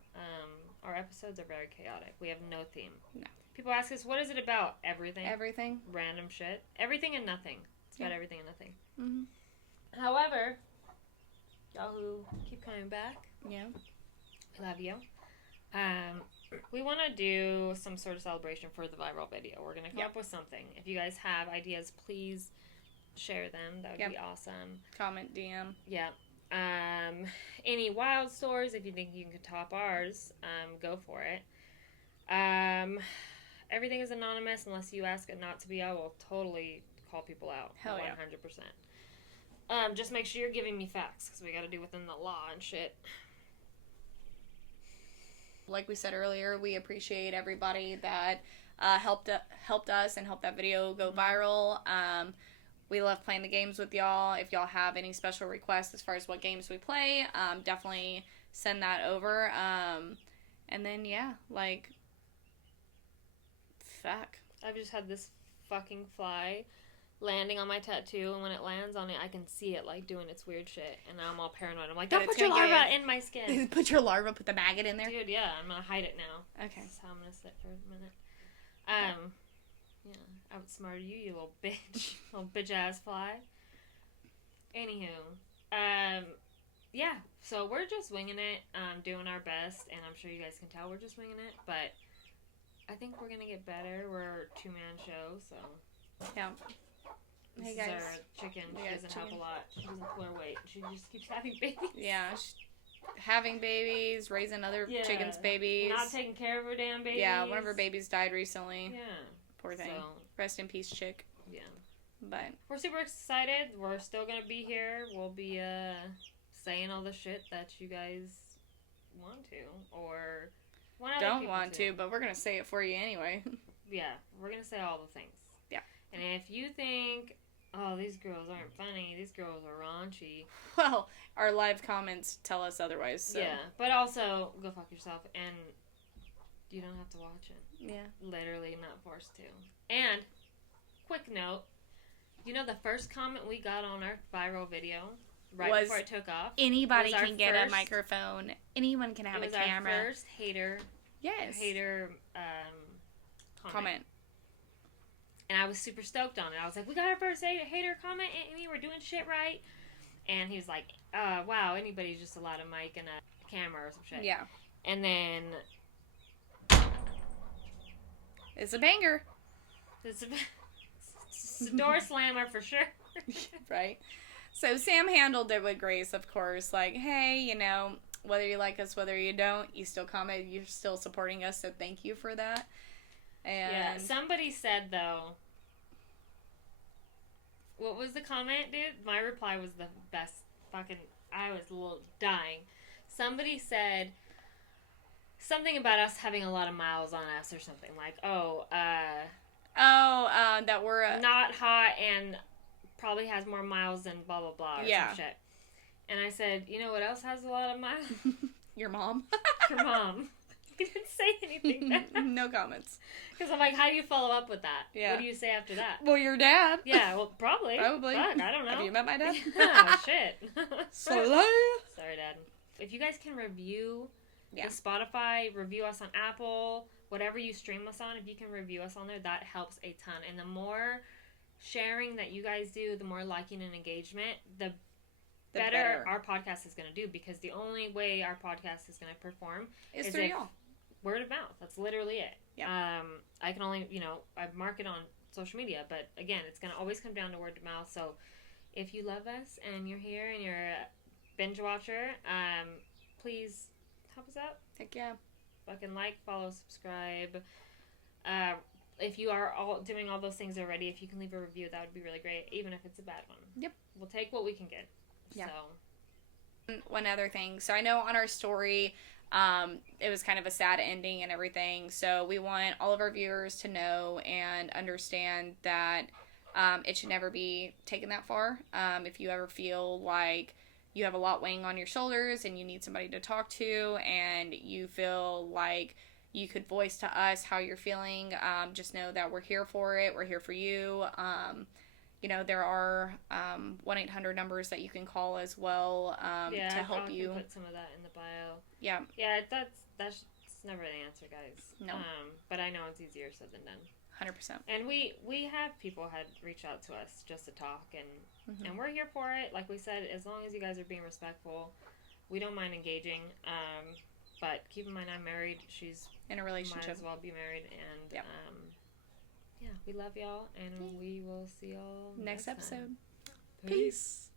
our episodes are very chaotic. We have no theme. No. People ask us, what is it about? Everything. Everything. Random shit. Everything and nothing. It's about everything and nothing. Mm-hmm. However, y'all who keep coming back, yeah, I love you. We want to do some sort of celebration for the viral video. We're going to come up with something. If you guys have ideas, please share them. That would be awesome. Comment, DM. Yeah. Any wild stories, if you think you can top ours, go for it. Everything is anonymous unless you ask it not to be. I will totally call people out. Hell 100%. Just make sure you're giving me facts, because we got to do within the law and shit. Like we said earlier, we appreciate everybody that helped us and helped that video go viral. We love playing the games with y'all. If y'all have any special requests as far as what games we play, definitely send that over. And then, yeah, like, fuck. I've just had this fucking fly landing on my tattoo, and when it lands on it, I can see it, like, doing its weird shit, and now I'm all paranoid. I'm like, don't put your larva in my skin. Put your larva, put the maggot in there? Dude, yeah, I'm gonna hide it now. Okay. That's how I'm gonna sit for a minute. Yeah, outsmarted you, you little bitch. Little bitch-ass fly. Anywho, yeah, so we're just winging it, doing our best, and I'm sure you guys can tell we're just winging it, but I think we're gonna get better. We're a 2-man show, so... Yeah. This is our chicken. She doesn't have a lot. She doesn't pull her weight. She just keeps having babies. Yeah. Having babies, raising other chickens' babies. Not taking care of her damn babies. Yeah, one of her babies died recently. Yeah. Poor thing. So, rest in peace, chick. Yeah. But we're super excited. We're still going to be here. We'll be saying all the shit that you guys want to or don't want to, but we're going to say it for you anyway. Yeah. We're going to say all the things. Yeah. And if you think... oh, these girls aren't funny. These girls are raunchy. Well, our live comments tell us otherwise. So. Yeah, but also, go fuck yourself, and you don't have to watch it. Yeah. Literally not forced to. And, quick note, you know the first comment we got on our viral video, before it took off? Anybody can get a microphone. Anyone can have a camera. It was our first hater. Yes. Hater comment. And I was super stoked on it. I was like, we got our first hater comment, and we were doing shit right. And he was like, wow, anybody's just allowed a mic and a camera or some shit. Yeah. And then... it's a banger. It's a door slammer for sure. Right. So Sam handled it with grace, of course. Like, hey, you know, whether you like us, whether you don't, you still comment, you're still supporting us, so thank you for that. And yeah, somebody said, though, what was the comment, dude? My reply was the best fucking, I was a little dying. Somebody said something about us having a lot of miles on us or something. Like, that we're... not hot and probably has more miles than blah, blah, blah, or some shit. And I said, you know what else has a lot of miles? Your mom. Your mom. He didn't say anything. No comments. Because I'm like, how do you follow up with that? Yeah. What do you say after that? Well, your dad. Yeah, well, probably. Probably. Fuck, I don't know. Have you met my dad? Oh, shit. Sorry, Dad. If you guys can review the Spotify, review us on Apple, whatever you stream us on, if you can review us on there, that helps a ton. And the more sharing that you guys do, the more liking and engagement, the better our podcast is going to do, because the only way our podcast is going to perform is through y'all. Word of mouth. That's literally it. Yeah. I can only, I market on social media, but again, it's going to always come down to word of mouth. So if you love us and you're here and you're a binge watcher, please help us out. Heck yeah. Fucking like, follow, subscribe. If you are all doing all those things already, if you can leave a review, that would be really great, even if it's a bad one. Yep. We'll take what we can get. Yeah. So. One other thing. So I know on our story, it was kind of a sad ending and everything. So we want all of our viewers to know and understand that it should never be taken that far. If you ever feel like you have a lot weighing on your shoulders and you need somebody to talk to, and you feel like you could voice to us how you're feeling, just know that we're here for it. We're here for you. There are 1-800 numbers that you can call as well to help you. Put some of that in the bio. Yeah. Yeah, that's never the answer, guys. No. But I know it's easier said than done. 100%. And we have people had reach out to us just to talk, and we're here for it. Like we said, as long as you guys are being respectful, we don't mind engaging. But keep in mind, I'm married. She's in a relationship. Might as well be married, and yeah, we love y'all, and we will see y'all next episode. Peace.